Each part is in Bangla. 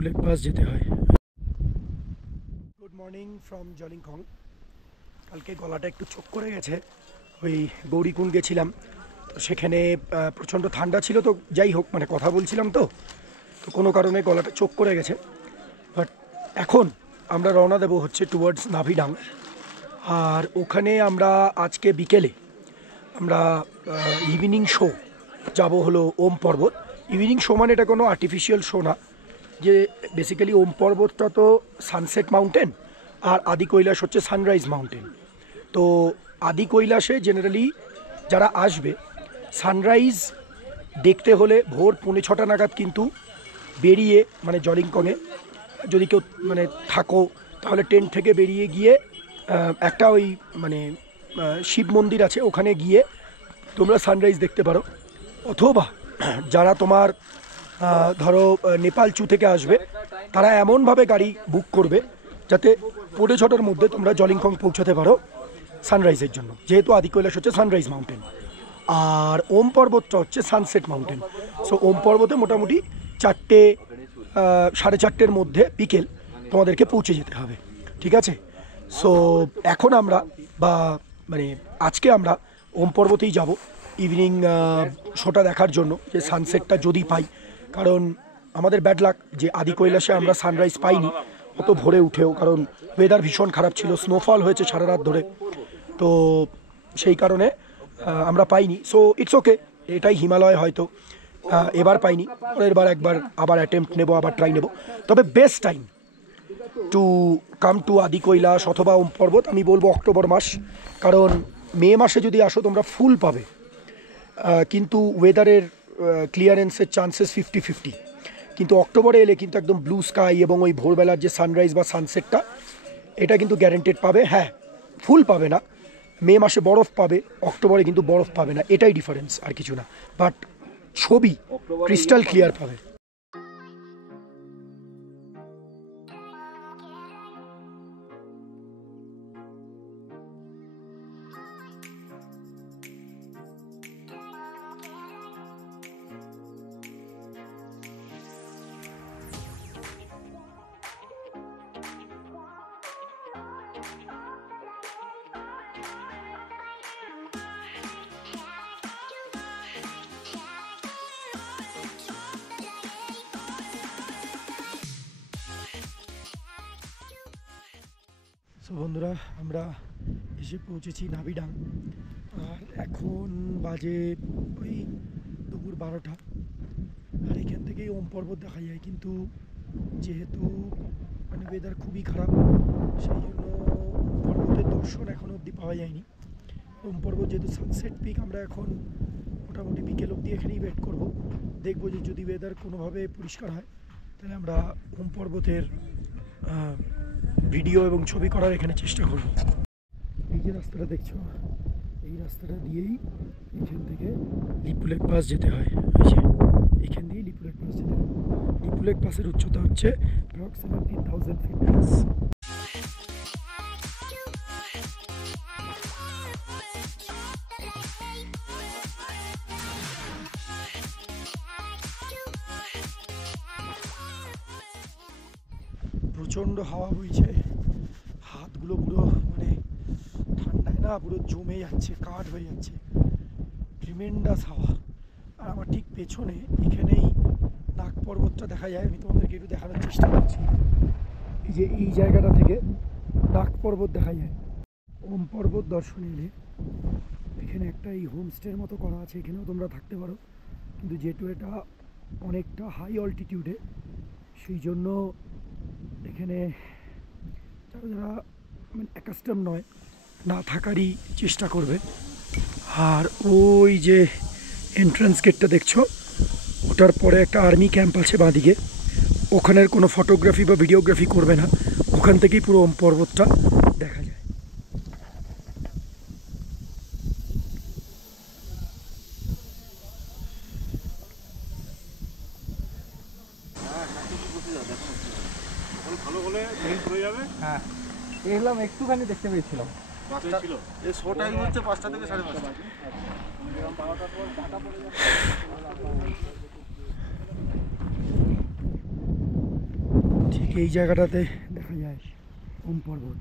লিপুলেক পাস যেতে হয়। Good morning from Jolingkong. কালকে গলাটা একটু চোক করে গেছে, ওই গৌরীকুণ্ড গেছিলাম, তো সেখানে প্রচণ্ড ঠান্ডা ছিল, তো যাই হোক মানে কথা বলছিলাম তো কোনো কারণে গলাটা চোক করে গেছে। বাট এখন আমরা রওনা দেবো হচ্ছে টুয়ার্ডস নাভিডাং, আর ওখানে আমরা আজকে বিকেলে আমরা ইভিনিং শো যাব হলো ওম পর্বত। ইভিনিং শো মানে এটা কোনো আর্টিফিশিয়াল শো না, যে বেসিক্যালি ওম পর্বতটা তো সানসেট মাউন্টেন আর আদি কৈলাস হচ্ছে সানরাইজ মাউন্টেন। তো আদি কৈলাসে জেনারেলি যারা আসবে সানরাইজ দেখতে হলে ভোর 5:45 নাগাদ কিন্তু বেরিয়ে, মানে জলিংকংয়ে যদি কেউ মানে থাকো তাহলে টেন্ট থেকে বেরিয়ে গিয়ে একটা ওই মানে শিব মন্দির আছে, ওখানে গিয়ে তোমরা সানরাইজ দেখতে পারো। অথবা যারা তোমার ধরো নেপালচু থেকে আসবে তারা এমনভাবে গাড়ি বুক করবে যাতে 5:45 মধ্যে তোমরা জলিংকং পৌঁছাতে পারো সানরাইজের জন্য, যেহেতু আদি কৈলাস হচ্ছে সানরাইজ মাউন্টেন আর ওম পর্বতটা হচ্ছে সানসেট মাউন্টেন। সো ওম পর্বতে মোটামুটি 4টে 4:30-র মধ্যে বিকেল তোমাদেরকে পৌঁছে যেতে হবে, ঠিক আছে? সো এখন আমরা মানে আজকে আমরা ওম পর্বতেই যাব ইভিনিং শোটা দেখার জন্য, যে সানসেটটা যদি পাই, কারণ আমাদের ব্যাড লাক যে আদি কৈলাসে আমরা সানরাইজ পাইনি অত ভোরে উঠেও, কারণ ওয়েদার ভীষণ খারাপ ছিল, স্নোফল হয়েছে সারা রাত ধরে, তো সেই কারণে আমরা পাইনি। সো ইটস ওকে, এটাই হিমালয়, হয়তো এবার পাইনি, পরের বার একবার আবার অ্যাটেম্প্ট নেব, আবার ট্রাই নেব। তবে best time to come to Adi Kailash অথবা ওম পর্বত আমি বলবো অক্টোবর মাস, কারণ মে মাসে যদি আসো তোমরা ফুল পাবে, কিন্তু ওয়েদারের ক্লিয়ারেন্সের চান্সেস 50-50, কিন্তু অক্টোবরে এলে কিন্তু একদম ব্লু স্কাই এবং ওই ভোরবেলার যে সানরাইজ বা সানসেটটা এটা কিন্তু গ্যারেন্টেড পাবে। হ্যাঁ, ফুল পাবে না, মে মাসে বরফ পাবে, অক্টোবরে কিন্তু বরফ পাবে না, এটাই ডিফারেন্স, আর কিছু না, বাট ছবি ক্রিস্টাল ক্লিয়ার পাবে। সো বন্ধুরা, আমরা এসে পৌঁছেছি নাভিডাং, আর এখন বাজে ওই দুপুর 12টা, আর এখান থেকেই ওম পর্বত দেখা যায়, কিন্তু যেহেতু মানে ওয়েদার খুবই খারাপ সেই জন্য ওম পর্বতের দর্শন এখনও অবধি পাওয়া যায়নি। ওম পর্বত যেহেতু সানসেট পিক, আমরা এখন মোটামুটি বিকেল অবধি এখানেই ওয়েট করব, দেখবো যে যদি ওয়েদার কোনোভাবে পরিষ্কার হয় তাহলে আমরা ওম পর্বতের ভিডিও এবং ছবি করার এখানে চেষ্টা করব। এই যে রাস্তাটা দেখছো, এই রাস্তাটা দিয়েই এখান থেকে লিপুলেক পাস যেতে হয়, এখান দিয়েই লিপুলেক পাস যেতে হয়। লিপুলেক পাসের উচ্চতা হচ্ছে অ্যাপ্রক্সিমেটলি 1000 ফিট। প্রচণ্ড হাওয়া বইছে, হাতগুলো পুরো মানে ঠান্ডায় না পুরো জমে যাচ্ছে, কাঠ হয়ে যাচ্ছে, ট্রিমেন্ডাস হাওয়া। আর আমার ঠিক পেছনে এখানেই নাগ পর্বতটা দেখা যায়, আমি তোমাদেরকে একটু দেখানোর চেষ্টা করছি। এই যে এই জায়গাটা থেকে নাগ পর্বত দেখা যায়। ওম পর্বত দর্শন এলে এখানে একটা এই হোমস্টের মতো করা আছে, এখানেও তোমরা থাকতে পারো, কিন্তু যেহেতু এটা অনেকটা হাই অল্টিটিউডে সেই জন্য এখানে যারা মানে অ্যাকাস্টম নয় না থাকারই চেষ্টা করবে। আর ওই যে এন্ট্রান্স গেটটা দেখছো, ওটার পরে একটা আর্মি ক্যাম্প আছে বাঁদিকে, ওখানের কোনো ফটোগ্রাফি বা ভিডিওগ্রাফি করবে না, ওখান থেকেই পুরো ওম পর্বতটা দেখা যায়। হ্যাঁ, এলাম একটুখানি দেখতে পেয়েছিলাম। শো টাইম হচ্ছে 5টা থেকে 5:30। এই জায়গাটাতে দেখা যায় ওম পর্বত।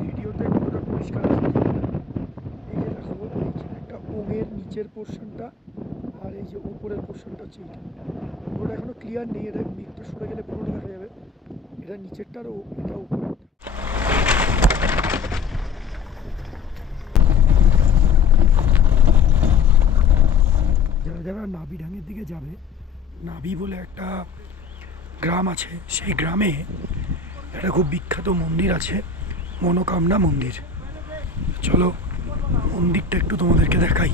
ভিডিওতে কতটা পরিষ্কার আসছে জানি না। এই যে দেখো, এই যে একটা ওমের নিচের পোর্শনটা আর এই যে উপরের পোর্শনটা হচ্ছে এইটা। পুরোটা এখনো ক্লিয়ার নেই, এটা মেঘটা সরে গেলে পুরোটা দেখা যাবে। এটা নিচেরটা আর এটা উপরেরটা। যারা যারা নাভিডাঙ্গের দিকে যাবে, নাভি বলে একটা গ্রাম আছে, সেই গ্রামে একটা খুব বিখ্যাত মন্দির আছে, মনোকামনা মন্দির। চলো মন্দিরটা একটু তোমাদেরকে দেখাই।